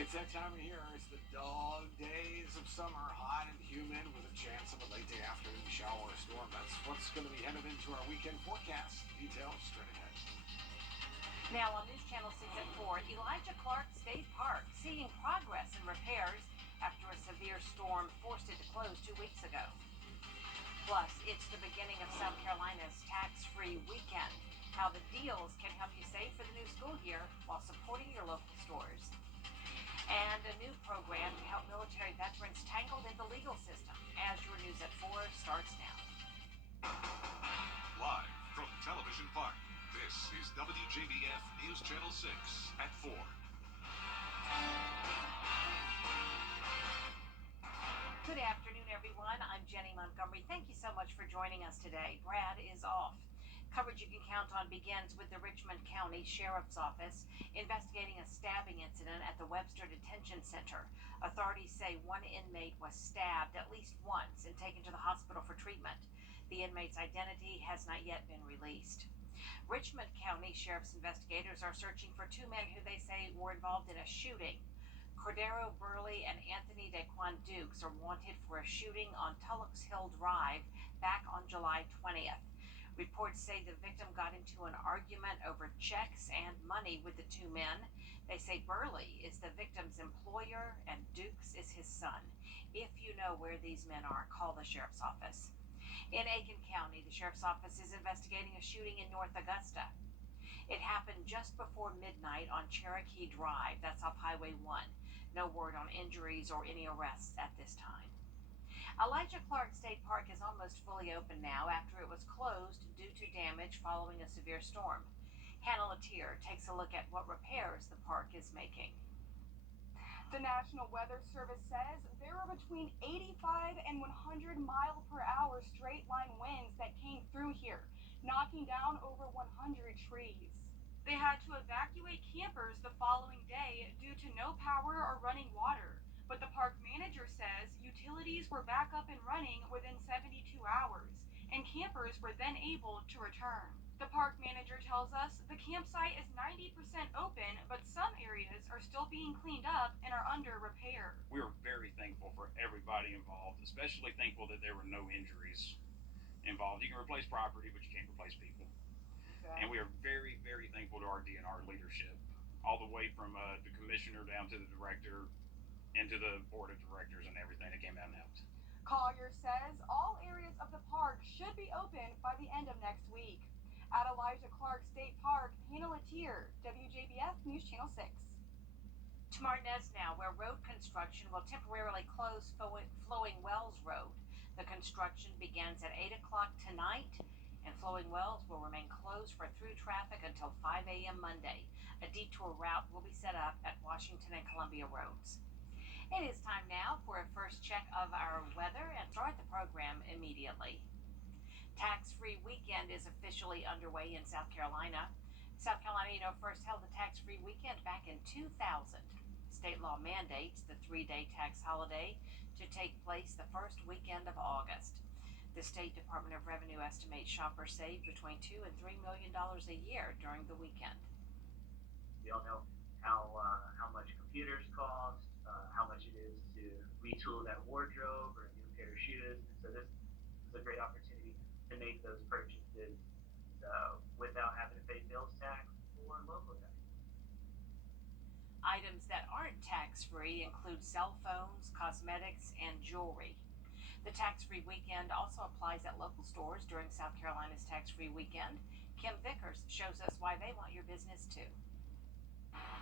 It's that time of year. It's the dog days of summer, hot and humid with a chance of a late day afternoon shower or storm. That's what's going to be headed into our weekend forecast. Details straight ahead. Now on News Channel 6 at 4, Elijah Clark State Park seeing progress in repairs after a severe storm forced it to close 2 weeks ago. Plus, it's the beginning of South Carolina's tax-free weekend. How the deals can help you save for the new school year while supporting your local stores. And a new program to help military veterans tangled in the legal system. As your News at 4 starts now. Live from Television Park, this is WJBF News Channel 6 at 4. Good afternoon, everyone. I'm Jenny Montgomery. Thank you so much for joining us today. Brad is off. Coverage you can count on begins with the Richmond County Sheriff's Office investigating a stabbing incident at the Webster Detention Center. Authorities say one inmate was stabbed at least once and taken to the hospital for treatment. The inmate's identity has not yet been released. Richmond County Sheriff's investigators are searching for two men who they say were involved in a shooting. Cordero Burley and Anthony Daquan Dukes are wanted for a shooting on Tullocks Hill Drive back on July 20th. Reports say the victim got into an argument over checks and money with the two men. They say Burley is the victim's employer and Dukes is his son. If you know where these men are, call the Sheriff's Office. In Aiken County, the Sheriff's Office is investigating a shooting in North Augusta. It happened just before midnight on Cherokee Drive. That's off Highway 1. No word on injuries or any arrests at this time. Elijah Clark State Park is almost fully open now after it was closed due to damage following a severe storm. Hannah Latier takes a look at what repairs the park is making. The National Weather Service says there are between 85 and 100 mile per hour straight line winds that came through here, knocking down over 100 trees. They had to evacuate campers the following day due to no power or running water. But the park manager says utilities were back up and running within 72 hours, and campers were then able to return. The park manager tells us the campsite is 90% open, but some areas are still being cleaned up and are under repair. We're very thankful for everybody involved, especially thankful that there were no injuries involved. You can replace property, but you can't replace people. Exactly. And we are very, very thankful to our DNR leadership, all the way from the commissioner down to the director, into the board of directors and everything that came out and helped. Collier says all areas of the park should be open by the end of next week. At Elijah Clark State Park, Hannah Latier, WJBF News Channel 6. To Martinez now, where road construction will temporarily close Flowing Wells Road. The construction begins at 8 o'clock tonight, and Flowing Wells will remain closed for through traffic until 5 a.m. Monday. A detour route will be set up at Washington and Columbia roads. It is time now for a first check of our weather and start the program immediately. Tax-free weekend is officially underway in South Carolina. South Carolina, first held the tax-free weekend back in 2000. State law mandates the 3-day tax holiday to take place the first weekend of August. The State Department of Revenue estimates shoppers save between $2 and $3 million a year during the weekend. We all know how much computers cost, how much it is to retool that wardrobe or a new pair of shoes. And so this is a great opportunity to make those purchases without having to pay sales tax or local tax. Items that aren't tax-free include cell phones, cosmetics, and jewelry. The tax-free weekend also applies at local stores during South Carolina's tax-free weekend. Kim Vickers shows us why they want your business too.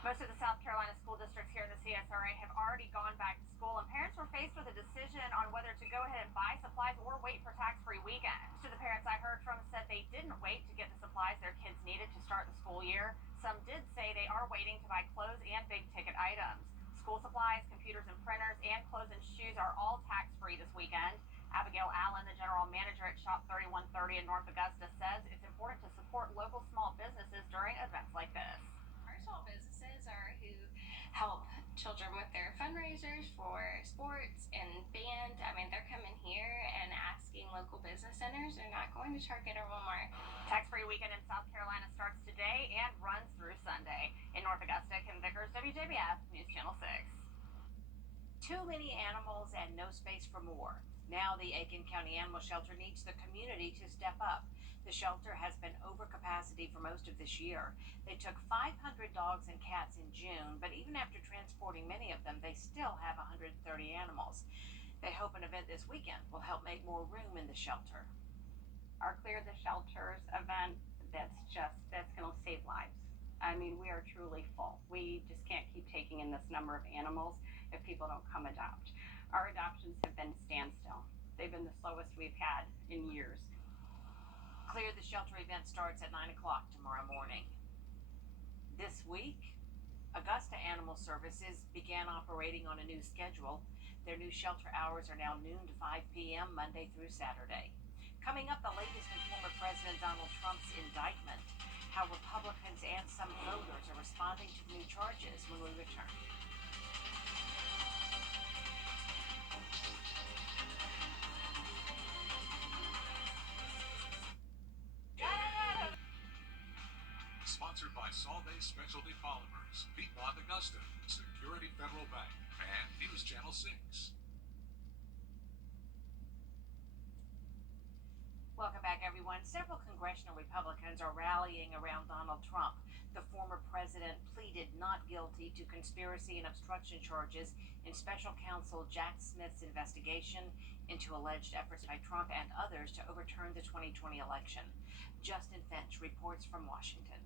Most of the South Carolina school districts here in the CSRA have already gone back to school, and parents were faced with a decision on whether to go ahead and buy supplies or wait for tax-free weekend. To the parents I heard from said they didn't wait to get the supplies their kids needed to start the school year. Some did say they are waiting to buy clothes and big-ticket items. School supplies, computers and printers, and clothes and shoes are all tax-free this weekend. Abigail Allen, the general manager at Shop 3130 in North Augusta, says it's important to support local small businesses during events like this. Small businesses are who help children with their fundraisers for sports and band. I mean, they're coming here and asking local business centers. They're not going to Target or Walmart. Tax-free weekend in South Carolina starts today and runs through Sunday. In North Augusta, Kim Vickers, Chambers, WJBF News Channel 6. Too many animals and no space for more. Now the Aiken County Animal Shelter needs the community to step up. The shelter has been over capacity for most of this year. They took 500 dogs and cats in June, but even after transporting many of them, they still have 130 animals. They hope an event this weekend will help make more room in the shelter. Our Clear the Shelters event, that's going to save lives. I mean, we are truly full. We just can't keep taking in this number of animals if people don't come adopt. Our adoptions have been standstill. They've been the slowest we've had in years. Clear the Shelter event starts at 9 o'clock tomorrow morning. This week, Augusta Animal Services began operating on a new schedule. Their new shelter hours are now noon to 5 p.m. Monday through Saturday. Coming up, the latest in former President Donald Trump's indictment, how Republicans and some voters are responding to the new charges when we return. Sponsored by Solvay Specialty Polymers, Piedmont Augusta, Security Federal Bank, and News Channel 6. Welcome back, everyone. Several congressional Republicans are rallying around Donald Trump. The former president pleaded not guilty to conspiracy and obstruction charges in special counsel Jack Smith's investigation into alleged efforts by Trump and others to overturn the 2020 election. Justin Finch reports from Washington.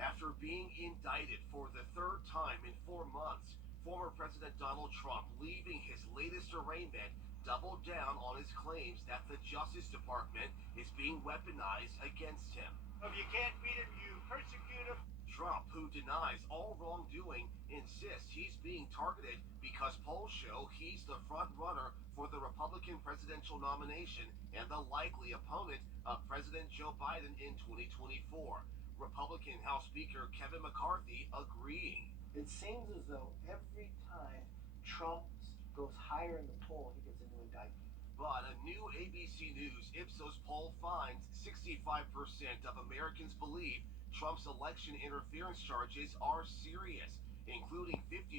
After being indicted for the third time in 4 months, former President Donald Trump, leaving his latest arraignment, doubled down on his claims that the Justice Department is being weaponized against him. If you can't beat him, you persecute him. Trump, who denies all wrongdoing, insists he's being targeted because polls show he's the front runner for the Republican presidential nomination and the likely opponent of President Joe Biden in 2024. Republican House Speaker Kevin McCarthy agreeing. It seems as though every time Trump goes higher in the poll, he gets a new indictment. But a new ABC News Ipsos poll finds 65% of Americans believe Trump's election interference charges are serious, including 51%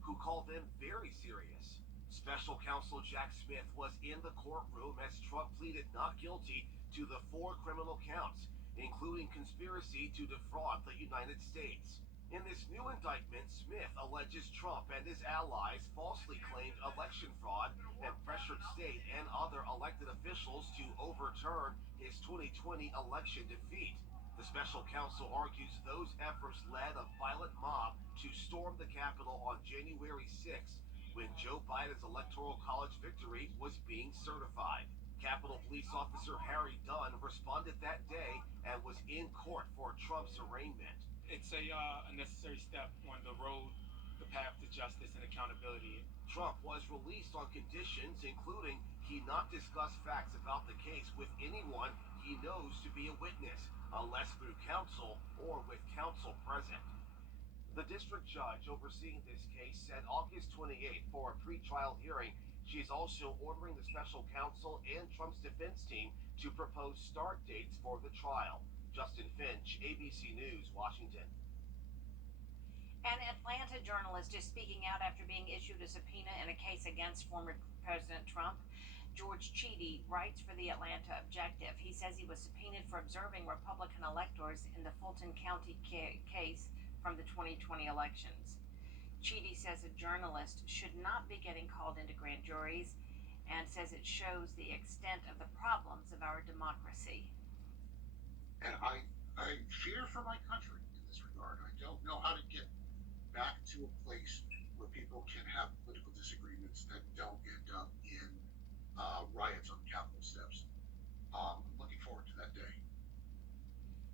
who call them very serious. Special counsel Jack Smith was in the courtroom as Trump pleaded not guilty to the 4 criminal counts, including conspiracy to defraud the United States. In this new indictment, Smith alleges Trump and his allies falsely claimed election fraud and pressured state and other elected officials to overturn his 2020 election defeat. The special counsel argues those efforts led a violent mob to storm the Capitol on January 6th, when Joe Biden's Electoral College victory was being certified. Capitol Police Officer Harry Dunn responded that day and was in court for Trump's arraignment. It's a necessary step on the road, the path to justice and accountability. Trump was released on conditions including he not discuss facts about the case with anyone he knows to be a witness, unless through counsel or with counsel present. The district judge overseeing this case said August 28th for a pretrial hearing. She is also ordering the special counsel and Trump's defense team to propose start dates for the trial. Justin Finch, ABC News, Washington. An Atlanta journalist is speaking out after being issued a subpoena in a case against former President Trump. George Cheedy writes for the Atlanta Objective. He says he was subpoenaed for observing Republican electors in the Fulton County case from the 2020 elections. Cheedy says a journalist should not be getting called into grand juries and says it shows the extent of the problems of our democracy. And I fear for my country in this regard. I don't know how to get back to a place where people can have political disagreements that don't end up in riots on Capitol steps. I'm looking forward to that day.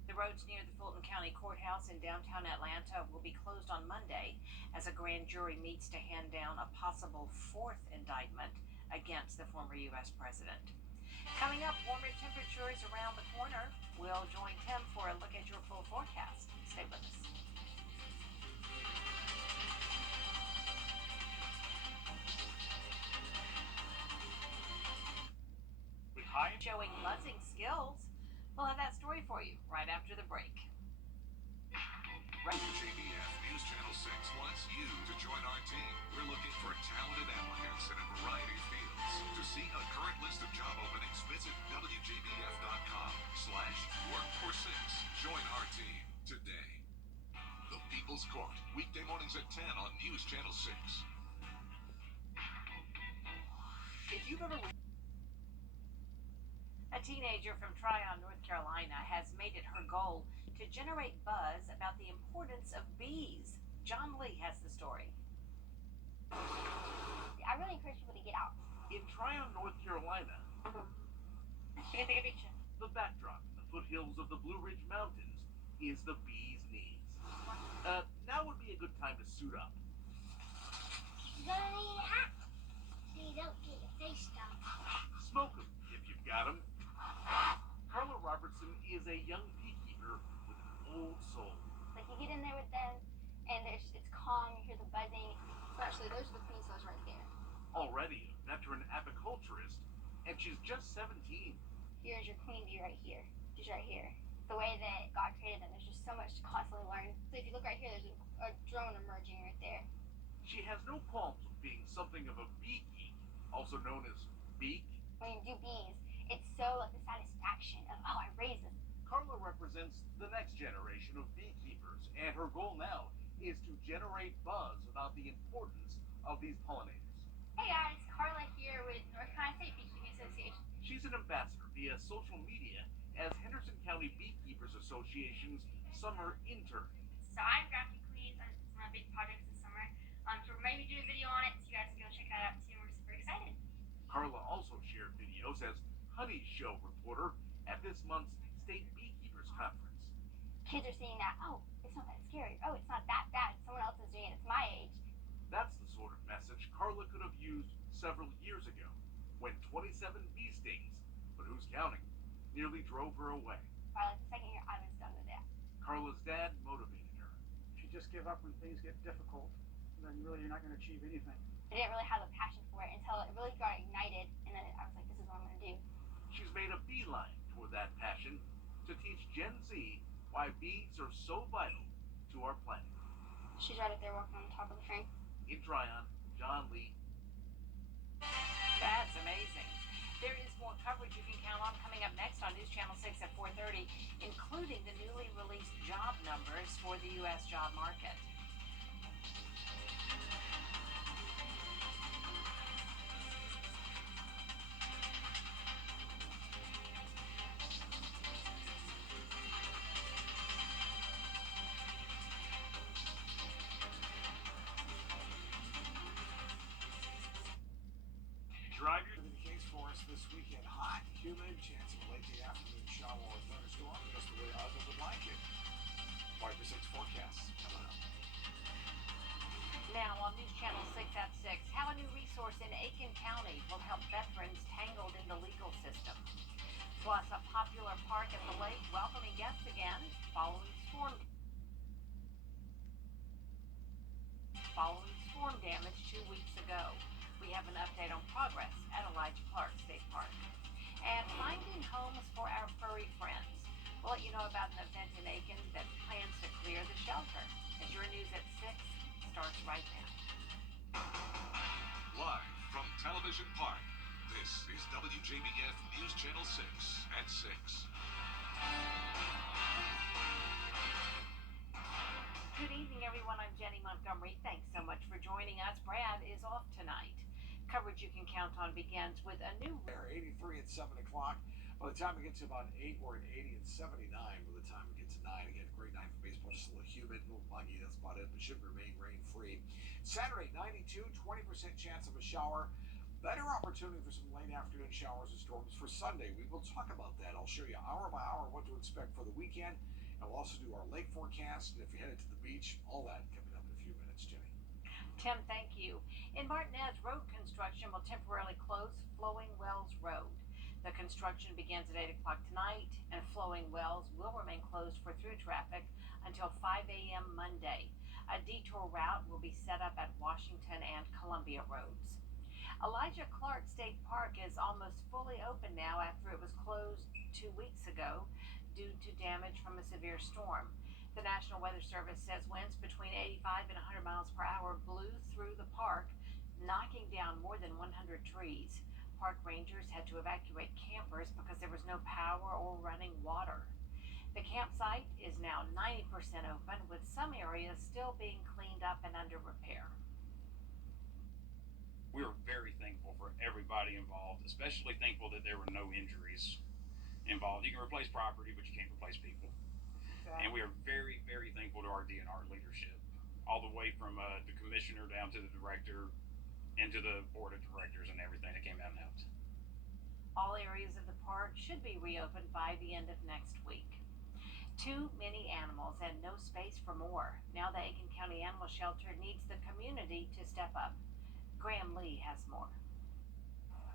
The roads near the Fulton County Courthouse in downtown Atlanta will be closed on Monday as a grand jury meets to hand down a possible 4th indictment against the former U.S. president. Coming up, warmer temperatures around the corner. We'll join Tim for a look at your full forecast. Stay with us. Showing buzzing skills. We'll have that story for you right after the break. WJBF Channel 6 wants you to join our team. We're looking for talented applicants in a variety of fields. To see a current list of job openings, visit WJBF.com/work-for-6. Join our team today. The People's Court, weekday mornings at 10 on News Channel 6. If you've ever... A teenager from Tryon, North Carolina, has made it her goal to generate buzz about the importance of bees. John Lee has the story. I really encourage people to get out. In Tryon, North Carolina, the backdrop in the foothills of the Blue Ridge Mountains is the bee's knees. Now would be a good time to suit up. You're gonna need a hat so you don't get your face stung. Smoke 'em if you've got 'em. Carla Robertson is a young beekeeper with an old soul. Like you get in there with them, and it's calm. You hear the buzzing. Especially those are the queen cells right there. Already a veteran apiculturist, and she's just 17. Here's your queen bee right here. She's right here. The way that God created them, there's just so much to constantly learn. So if you look right here, there's a drone emerging right there. She has no qualms with being something of a bee geek, also known as beak. When you do bees, it's so like the satisfaction of, oh, I raised them. Carla represents the next generation of beekeepers, and her goal now is to generate buzz about the importance of these pollinators. Hey guys, Carla here with North Carolina State Beekeeping Association. She's an ambassador via social media as Henderson County Beekeepers Association's summer intern. So I'm grafting queens. It's one of my big projects this summer. So we're maybe do a video on it, so you guys can go check that out too. We're super excited. Carla also shared videos as Honey Show reporter at this month's State Beekeepers Conference. Kids are seeing that, oh, it's not that scary. Oh, it's not that bad. Someone else is doing it. It's my age. That's the sort of message Carla could have used several years ago when 27 bee stings, but who's counting, nearly drove her away. By like the second year, I was done with that. Carla's dad motivated her. If you just give up when things get difficult, then really you're not going to achieve anything. I didn't really have a passion for it until it really got ignited, and then I was like, this is what I'm going to do. She's made a beeline toward that passion to teach Gen Z why bees are so vital to our planet. She's right up there walking on the top of the frame. In Tryon, John Lee. That's amazing. There is more coverage you can count on coming up next on News Channel 6 at 4:30, including the newly released job numbers for the U.S. job market. The case for us this weekend: hot, humid, chance of a late day afternoon shower or thunderstorm, just the way Ozma would like it. 5-6 forecasts coming up. Now on News Channel 6 at 6, how a new resource in Aiken County will help veterans tangled in the legal system. Plus, a popular park at the lake welcoming guests again following storm damage 2 weeks ago. We have an update on progress at Elijah Clark State Park. And finding homes for our furry friends. We'll let you know about an event in Aiken that plans to clear the shelter. As your news at 6 starts right now. Live from Television Park, this is WJBF News Channel 6 at 6. Good evening, everyone. I'm Jenny Montgomery. Thanks so much for joining us. Brad is off tonight. Coverage you can count on begins with a new... 83 at 7 o'clock. By the time we get to about 8, we're at 80 and 79. By the time we get to 9, again, great night for baseball. Just a little humid, a little muggy. That's about it, but should remain rain-free. Saturday, 92, 20% chance of a shower. Better opportunity for some late afternoon showers and storms for Sunday. We will talk about that. I'll show you hour by hour what to expect for the weekend. And we'll also do our lake forecast. And if you're headed to the beach, all that coming up in a few minutes, Jenny. Tim, thank you. In Martinez, road construction will temporarily close Flowing Wells Road. The construction begins at 8 o'clock tonight, and Flowing Wells will remain closed for through traffic until 5 a.m. Monday. A detour route will be set up at Washington and Columbia roads. Elijah Clark State Park is almost fully open now after it was closed 2 weeks ago due to damage from a severe storm. The National Weather Service says winds between 85 and 100 miles per hour blew through the park, knocking down more than 100 trees. Park rangers had to evacuate campers because there was no power or running water. The campsite is now 90% open, with some areas still being cleaned up and under repair. We were very thankful for everybody involved, especially thankful that there were no injuries involved. You can replace property, but you can't replace people. And we are very, very thankful to our DNR leadership, all the way from the commissioner down to the director and to the board of directors and everything that came out and helped. All areas of the park should be reopened by the end of next week. Too many animals and no space for more. Now the Aiken County Animal Shelter needs the community to step up. Graham Lee has more.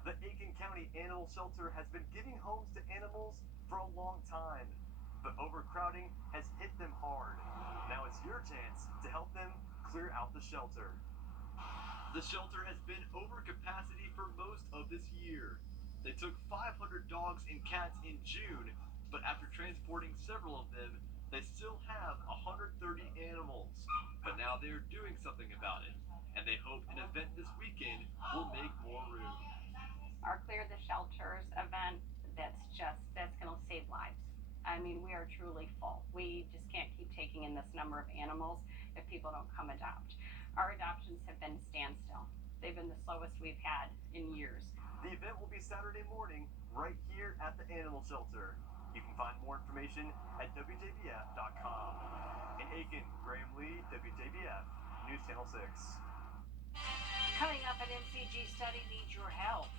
The Aiken County Animal Shelter has been giving homes to animals for a long time, but overcrowding has hit them hard. Now it's your chance to help them clear out the shelter. The shelter has been over capacity for most of this year. They took 500 dogs and cats in June, but after transporting several of them, they still have 130 animals. But now they're doing something about it, and they hope an event this weekend will make more room. Our Clear the Shelters event, that's going to save lives. I mean, we are truly full. We just can't keep taking in this number of animals if people don't come adopt. Our adoptions have been standstill. They've been the slowest we've had in years. The event will be Saturday morning right here at the animal shelter. You can find more information at WJBF.com. In Aiken, Graham Lee, WJBF, News Channel 6. Coming up, an MCG study needs your help.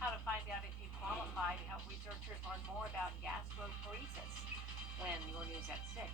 How to find out if you qualify to help researchers learn more about gastroparesis. When your news at 6.